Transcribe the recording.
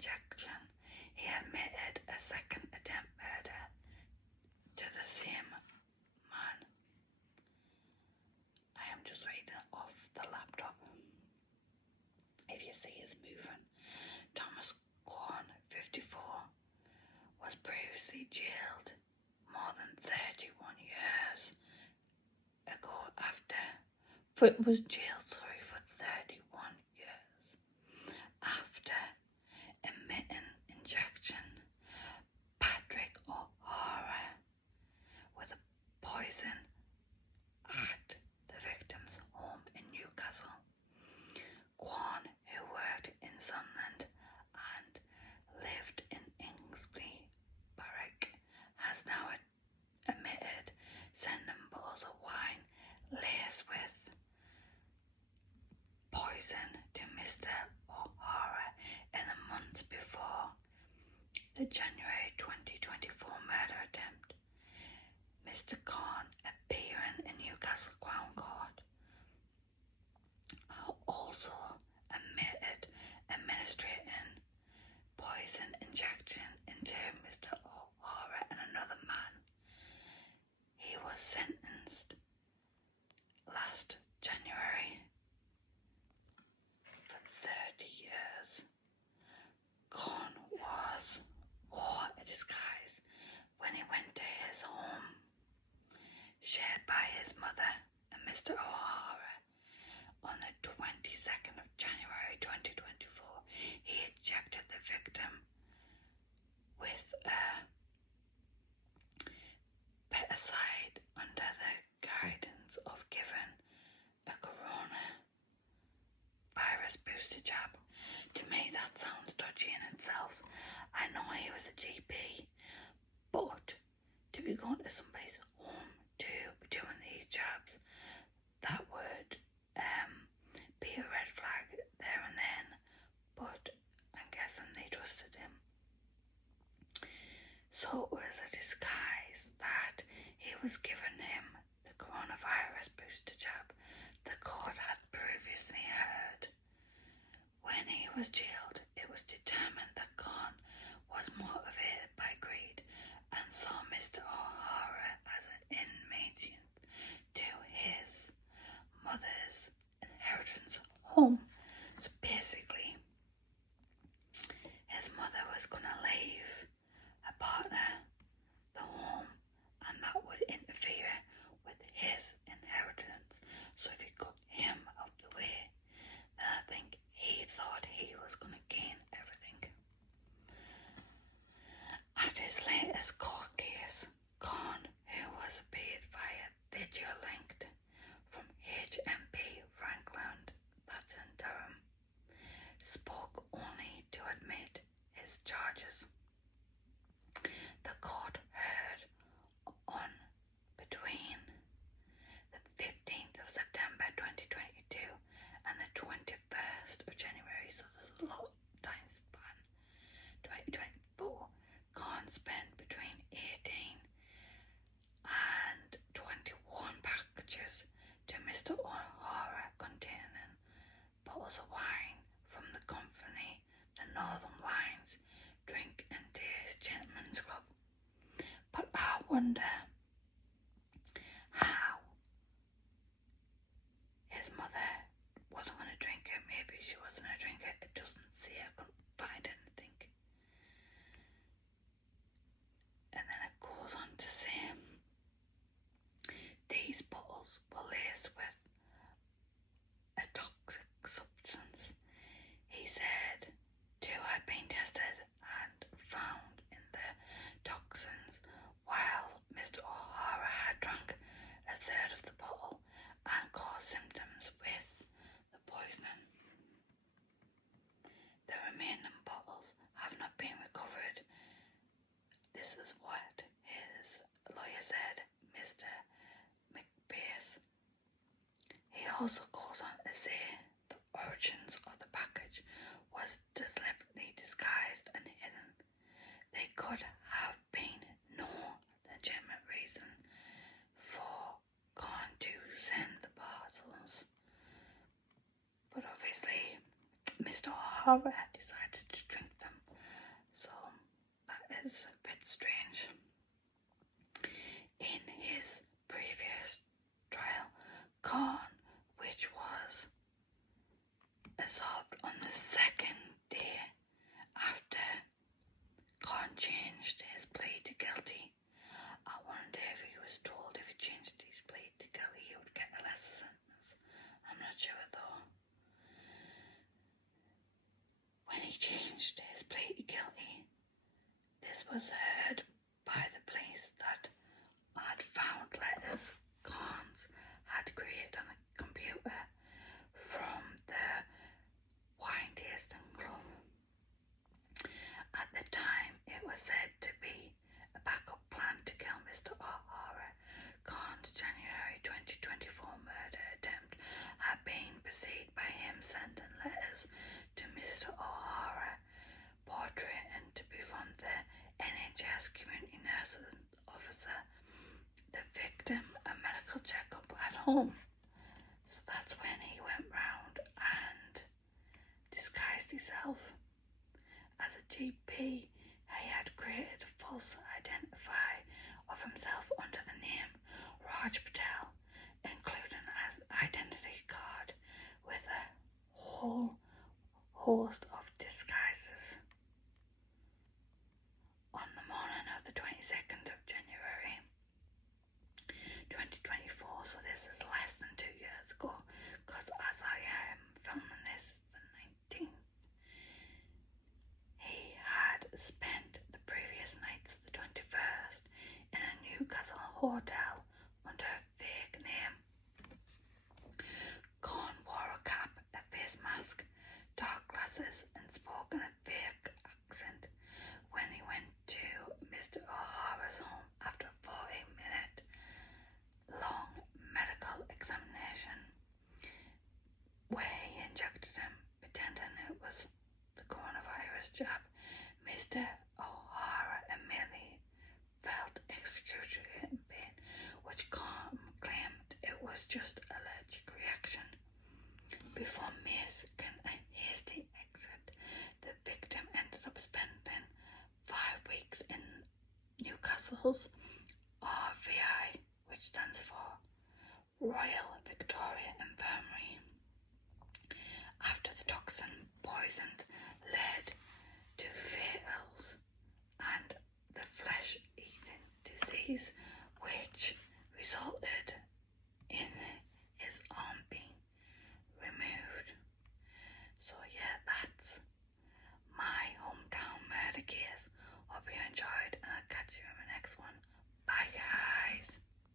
injection, he admitted a second attempt murder to the same man. I am just reading off the laptop. If you see it's moving. Thomas Kwan, 54, was previously jailed more than 31 years ago was jailed for 31 years after admitting injection Patrick O'Hara with a poison at the victim's home in Newcastle. Kwan, who worked in Sunderland and lived in Ingsby Barrack, has now admitted sending bottles of wine laced with poison to Mr. O'Hara in the months before the January 2024 murder attempt. Mr. Kwan, appearing in Newcastle Crown Court, also admitted administering poison injection into Mr. O'Hara and another man. He was sentenced last January for 30 years. Kwan wore a disguise when he went to his home, shared by his mother and Mr. O'Hara. On the 22nd of January 2024, he injected the victim with a pesticide under the guidance of giving a coronavirus booster jab. To me, that sounds dodgy in itself. I know he was a GP, but to be going to somebody's home to be doing these jabs, that would be a red flag there and then, but I'm guessing they trusted him. So it was a disguise that he was giving him the coronavirus booster jab the court had previously heard. When he was jailed, it was determined that Kwan was motivated by greed and saw Mr. O'Hara as an inmate to his mother's inheritance home. So basically, his mother was going to leave her partner the home, and that would interfere with his inheritance. So if he got him out the way, then I think he thought he was going to gain everything. At his latest court case, Kwan, who was paid via video linked from HMP Frankland, that's in Durham, spoke only to admit his charges. The court heard on between the 15th of September 2022 and the 21st of January, so there's a lot of time span. 2024, Kwan spent between 18 and 21 packages to Mr. O'Hara containing bottles of wine from the company, the Northern Wines Drink and Taste Gentlemen's Club. But I wonder how his mother wasn't going to drink it. Maybe she wasn't a drinker. It doesn't say. I couldn't find anything. And then it goes on to say these bottles were laced with a toxic substance. He said 2 had been tested and found in the toxins, while Mr. O'Hara had drunk a third of the bottle and caused symptoms with the poisoning. The remaining bottles have not been recovered. This is what his lawyer said, Mr. McBath. He also goes on to say the origins of the package was deliberately disguised and hidden. There could have been no legitimate reason for Kwan to send the parcels, but obviously Mr. O'Hara decided to drink them. changed his plea to guilty. This was heard by the police that had found letters Kwan's had created on the computer from the wine tasting club. At the time, it was said to be a backup plan to kill Mr. O'Hara. Kwan's January 2024 murder attempt had been preceded by him sending letters to Mr. O'Hara, portraying to be from the NHS community nursing officer, the victim a medical checkup at home. So that's when he went round and disguised himself as a GP. He had created a false identify of himself under the name Raj Patel, including an identity card with a whole host of disguises. On the morning of the 22nd of January 2024, so this is less than 2 years ago, because as I am filming this, it's the 19th. He had spent the previous night, the 21st, in a Newcastle hotel under a fake name. Kwan wore a cap, a face mask, dark glasses, and spoke in a fake accent when he went to Mr. O'Hara's home after a 40-minute long medical examination where he injected him, pretending it was the coronavirus jab. Mr. O'Hara immediately felt excruciating pain, which Kwan claimed it was just allergic reaction. Before making a hasty exit, the victim ended up spending 5 weeks in Newcastle's RVI, which stands for Royal Victoria Infirmary, after the toxin poisoned led to fatals and the flesh-eating disease